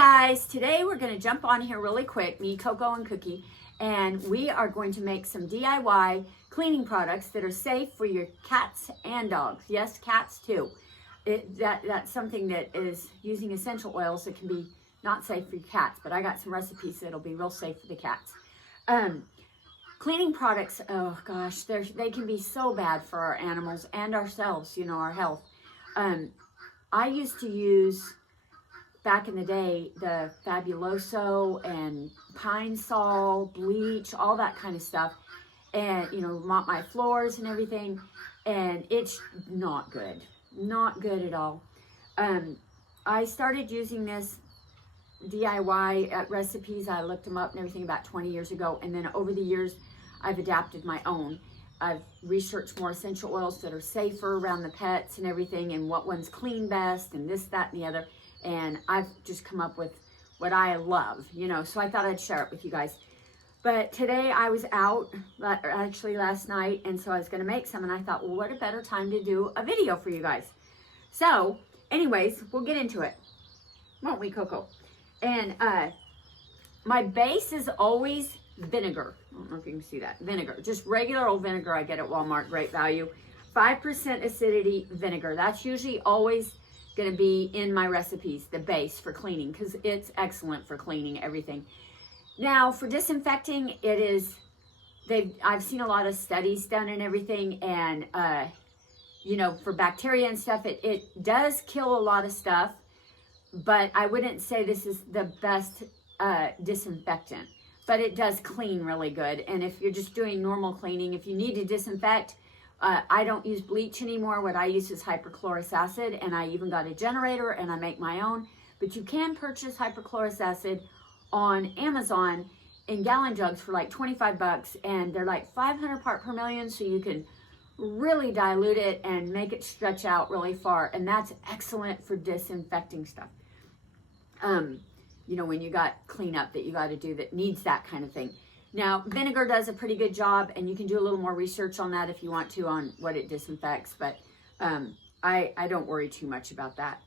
guys, today we're going to jump on here really quick, me, Coco, and Cookie, and we are going to make some DIY cleaning products that are safe for your cats and dogs. Yes, cats too. That's something that is using essential oils that can be not safe for your cats, but I got some recipes that'll be real safe for the cats. Cleaning products, oh gosh, they can be so bad for our animals and ourselves, you know, our health. I used to use, back in the day, the Fabuloso and Pine Sol, bleach, all that kind of stuff. And, you know, mop my floors and everything. And it's not good. Not good at all. I started using this DIY recipes. I looked them up and everything about 20 years ago. And then over the years, I've adapted my own. I've researched more essential oils that are safer around the pets and everything, and what ones clean best, and this, that, and the other. And I've just come up with what I love, you know, so I thought I'd share it with you guys. But today I was out, actually last night, and so I was going to make some, and I thought, well, what a better time to do a video for you guys. So, anyways, we'll get into it. Won't we, Coco? And my base is always vinegar. I don't know if you can see that. Vinegar. Just regular old vinegar I get at Walmart. Great value. 5% acidity vinegar. That's usually always going to be in my recipes, the base for cleaning, because it's excellent for cleaning everything. Now, for disinfecting, I've seen a lot of studies done and everything, and, you know, for bacteria and stuff, it does kill a lot of stuff, but I wouldn't say this is the best disinfectant. But it does clean really good. And if you're just doing normal cleaning, if you need to disinfect, I don't use bleach anymore. What I use is hypochlorous acid, and I even got a generator and I make my own. But you can purchase hypochlorous acid on Amazon in gallon jugs for like 25 bucks, and they're like 500 part per million, so you can really dilute it and make it stretch out really far. And that's excellent for disinfecting stuff. You know, when you got cleanup that you got to do that needs that kind of thing. Now, vinegar does a pretty good job, and you can do a little more research on that if you want to on what it disinfects, but I don't worry too much about that.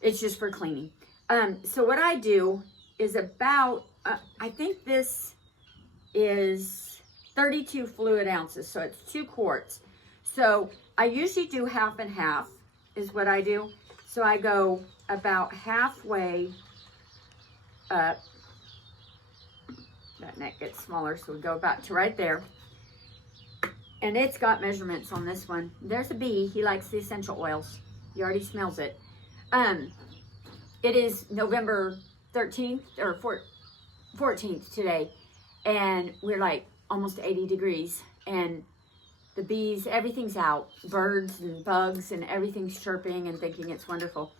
It's just for cleaning. So what I do is about, I think this is 32 fluid ounces, so it's 2 quarts. So I usually do half and half is what I do. So I go about halfway up. That neck gets smaller, so we go about to right there. And it's got measurements on this one. There's a bee. He likes the essential oils. He already smells it. It is November 13th or 14th today, and we're like almost 80 degrees, and the bees, everything's out. Birds and bugs and everything's chirping and thinking it's wonderful.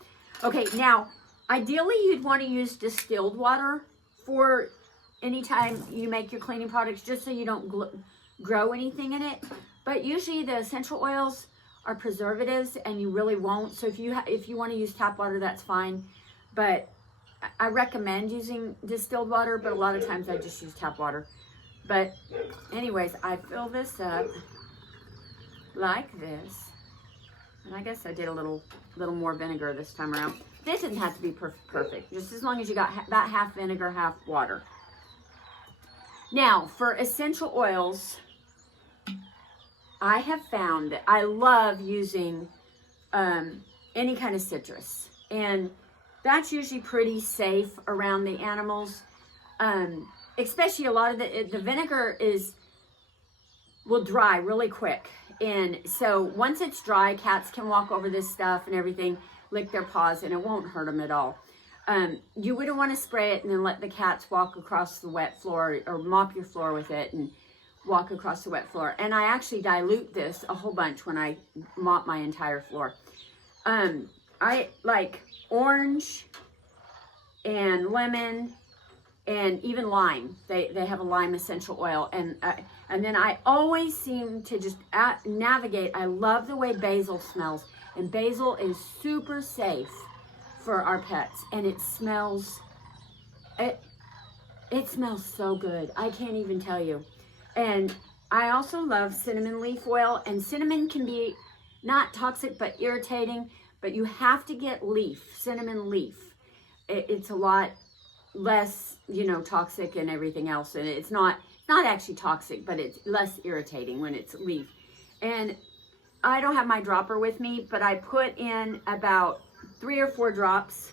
Okay, now, ideally, you'd want to use distilled water for anytime you make your cleaning products, just so you don't grow anything in it. But usually the essential oils are preservatives, and you really won't. So if you want to use tap water, that's fine. But I recommend using distilled water, but a lot of times I just use tap water. But anyways, I fill this up like this. And I guess I did a little more vinegar this time around. This doesn't have to be perfect, just as long as you got about half vinegar, half water. Now, for essential oils, I have found that I love using any kind of citrus. And that's usually pretty safe around the animals. Especially a lot of the vinegar will dry really quick. And so once it's dry, cats can walk over this stuff and everything, lick their paws, and it won't hurt them at all. You wouldn't want to spray it and then let the cats walk across the wet floor, or mop your floor with it and walk across the wet floor. And I actually dilute this a whole bunch when I mop my entire floor. I like orange and lemon and even lime. They have a lime essential oil. And then I always seem to just navigate. I love the way basil smells. And basil is super safe for our pets. And it smells so good. I can't even tell you. And I also love cinnamon leaf oil. And cinnamon can be not toxic, but irritating. But you have to get leaf, cinnamon leaf. It's a lot less, you know, toxic and everything else. And it's not actually toxic, but it's less irritating when it's leaf. And I don't have my dropper with me, but I put in about 3 or 4 drops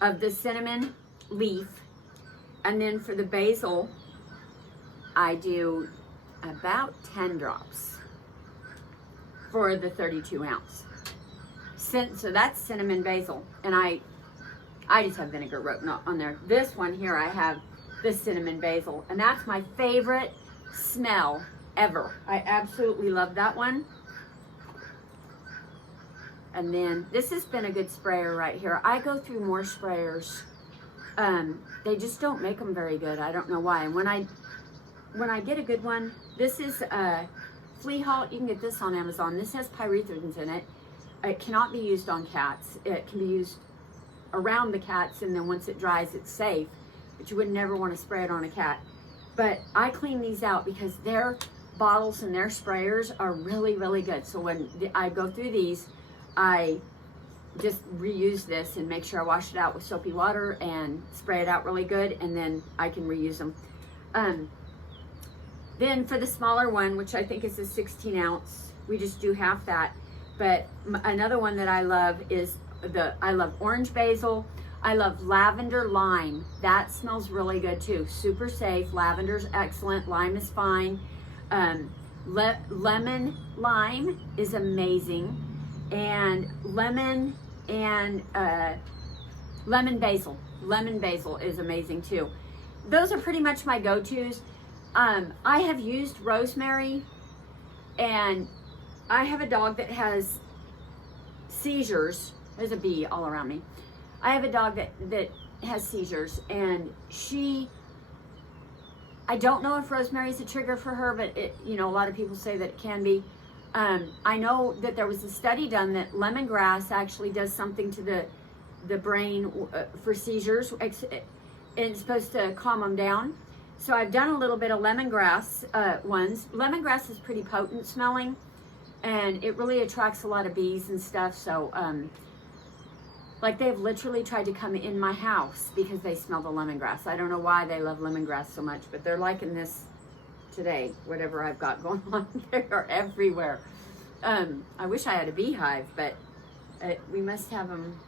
of the cinnamon leaf. And then for the basil, I do about 10 drops for the 32 ounce. So that's cinnamon basil. And I just have vinegar written on there. This one here, I have the cinnamon basil. And that's my favorite smell ever. I absolutely love that one. And then this has been a good sprayer right here. I go through more sprayers. They just don't make them very good. I don't know why. And when I get a good one, this is Flea Halt. You can get this on Amazon. This has pyrethrins in it. It cannot be used on cats. It can be used around the cats, and then once it dries, it's safe. But you would never want to spray it on a cat. But I clean these out because their bottles and their sprayers are really, really good. So when I go through these, I just reuse this and make sure I wash it out with soapy water and spray it out really good, and then I can reuse them. Then for the smaller one, which I think is a 16 ounce, we just do half that. But another one that I love is I love orange basil. I love lavender lime. That smells really good too. Super safe. Lavender's excellent. Lime is fine. Lemon lime is amazing. And lemon basil. Lemon basil is amazing too. Those are pretty much my go-tos. I have used rosemary, and I have a dog that has seizures. There's a bee all around me. I have a dog that has seizures, and I don't know if rosemary is a trigger for her, but you know, a lot of people say that it can be. I know that there was a study done that lemongrass actually does something to the brain for seizures. It's supposed to calm them down. So I've done a little bit of lemongrass ones. Lemongrass is pretty potent smelling, and it really attracts a lot of bees and stuff. So like, they've literally tried to come in my house because they smell the lemongrass. I don't know why they love lemongrass so much, but they're liking this today. Whatever I've got going on, they are everywhere. I wish I had a beehive, but we must have them.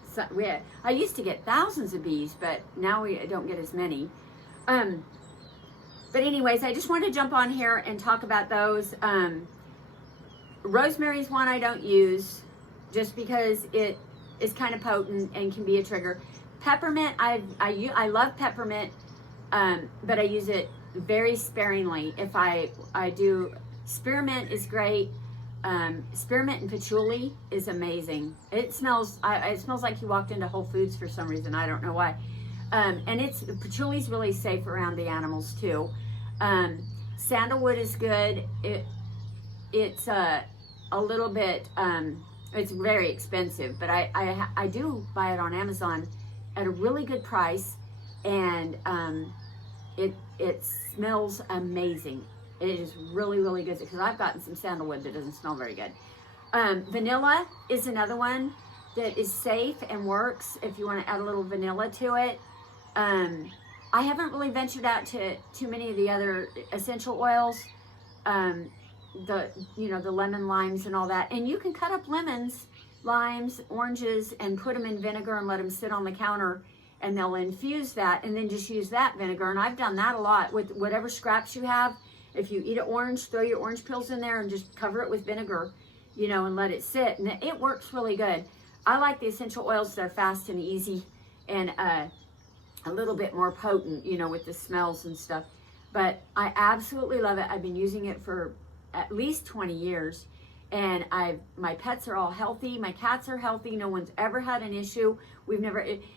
I used to get thousands of bees, but now we don't get as many. But anyways, I just wanted to jump on here and talk about those. Rosemary's one I don't use just because it is kind of potent and can be a trigger. Peppermint, I love peppermint, but I use it very sparingly. If I do, spearmint is great. Spearmint and patchouli is amazing. It smells like you walked into Whole Foods for some reason. I don't know why. And patchouli's really safe around the animals too. Sandalwood is good. It's a little bit, it's very expensive, but I do buy it on Amazon at a really good price, and it smells amazing. It is really, really good, because I've gotten some sandalwood that doesn't smell very good. Vanilla is another one that is safe and works if you want to add a little vanilla to it. I haven't really ventured out to too many of the other essential oils, the lemon, limes, and all that. And you can cut up lemons, limes, oranges, and put them in vinegar and let them sit on the counter, and they'll infuse that, and then just use that vinegar. And I've done that a lot with whatever scraps you have. If you eat an orange, throw your orange peels in there and just cover it with vinegar, and let it sit. And it works really good. I like the essential oils that are fast and easy, and a little bit more potent, with the smells and stuff. But I absolutely love it. I've been using it for at least 20 years. And my pets are all healthy. My cats are healthy. No one's ever had an issue.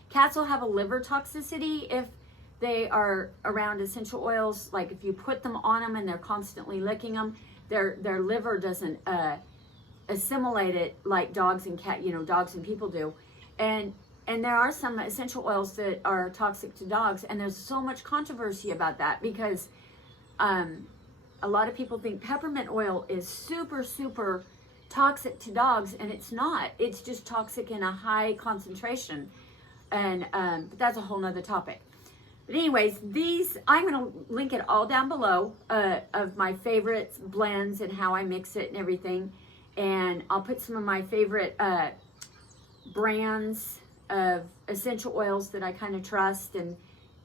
Cats will have a liver toxicity if they are around essential oils. Like, if you put them on them and they're constantly licking them, their liver doesn't assimilate it like dogs and dogs and people do. And there are some essential oils that are toxic to dogs, and there's so much controversy about that, because a lot of people think peppermint oil is super, super toxic to dogs, and it's not. It's just toxic in a high concentration. And but that's a whole nother topic. But anyways, these, I'm going to link it all down below of my favorite blends and how I mix it and everything. And I'll put some of my favorite brands of essential oils that I kind of trust and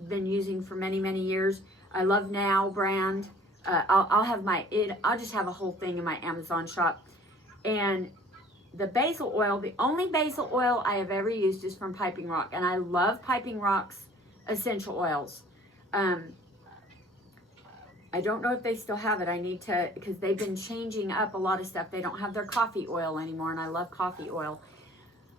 been using for many, many years. I love Now brand. I'll just have a whole thing in my Amazon shop. And the basil oil, the only basil oil I have ever used is from Piping Rock. And I love Piping Rock's essential oils. I don't know if they still have it. I need to, because they've been changing up a lot of stuff. They don't have their coffee oil anymore, and I love coffee oil.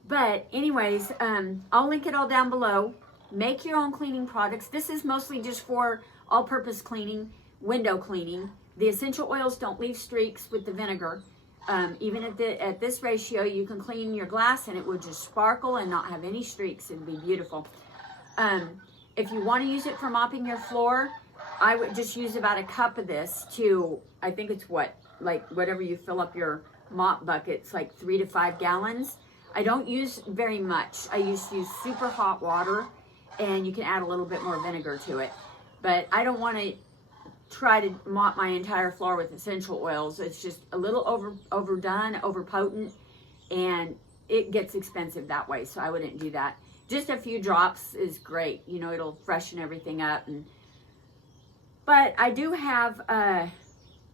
But anyways, I'll link it all down below. Make your own cleaning products. This is mostly just for all-purpose cleaning, window cleaning. The essential oils don't leave streaks with the vinegar. Even at this ratio, you can clean your glass and it will just sparkle and not have any streaks. It'd be beautiful. If you want to use it for mopping your floor, I would just use about a cup of this to, I think it's like whatever you fill up your mop buckets, like 3 to 5 gallons. I don't use very much. I use super hot water, and you can add a little bit more vinegar to it. But I don't want to try to mop my entire floor with essential oils. It's just a little overdone, overpotent, and it gets expensive that way, so I wouldn't do that. Just a few drops is great. You know, it'll freshen everything up. But I do have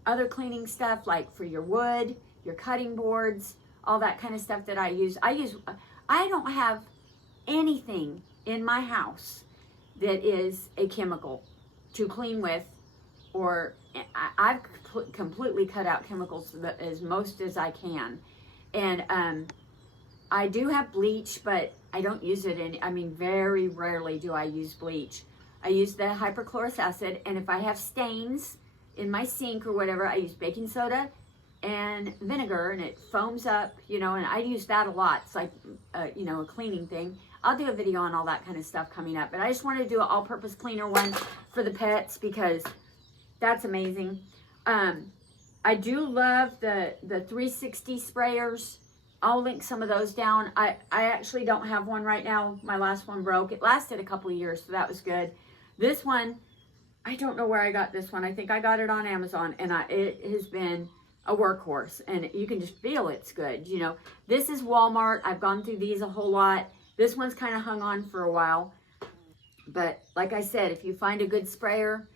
other cleaning stuff, like for your wood, your cutting boards, all that kind of stuff that I use. I don't have anything in my house that is a chemical to clean with, or I've completely cut out chemicals as most as I can. And I do have bleach, but I don't use it very rarely do I use bleach. I use the hypochlorous acid, and if I have stains in my sink or whatever, I use baking soda and vinegar, and it foams up, you know, and I use that a lot. It's like, you know, a cleaning thing. I'll do a video on all that kind of stuff coming up, but I just wanted to do an all-purpose cleaner one for the pets because that's amazing. I do love the 360 sprayers. I'll link some of those down. I actually don't have one right now. My last one broke. It lasted a couple of years, so that was good. This one, I don't know where I got this one. I think I got it on Amazon, and it has been a workhorse, and you can just feel it's good. You know, this is Walmart. I've gone through these a whole lot. This one's kind of hung on for a while, but like I said, if you find a good sprayer,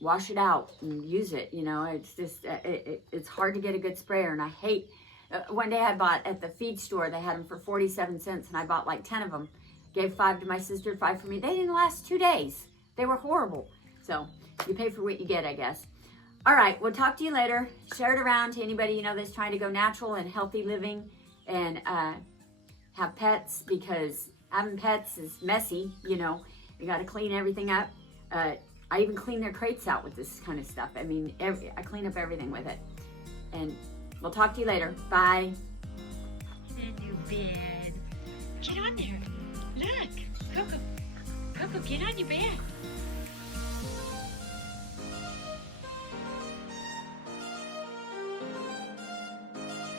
wash it out and use it. You know, it's just it's hard to get a good sprayer, and I hate. One day I bought at the feed store. They had them for 47 cents, and I bought like 10 of them. Gave 5 to my sister, 5 for me. They didn't last 2 days. They were horrible. So you pay for what you get, I guess. All right, we'll talk to you later. Share it around to anybody you know that's trying to go natural and healthy living and have pets, because having pets is messy. You know, you got to clean everything up. I even clean their crates out with this kind of stuff. I mean, I clean up everything with it. And we'll talk to you later. Bye. In your bed. Get on there. Look. Coco. Coco, get on your bed.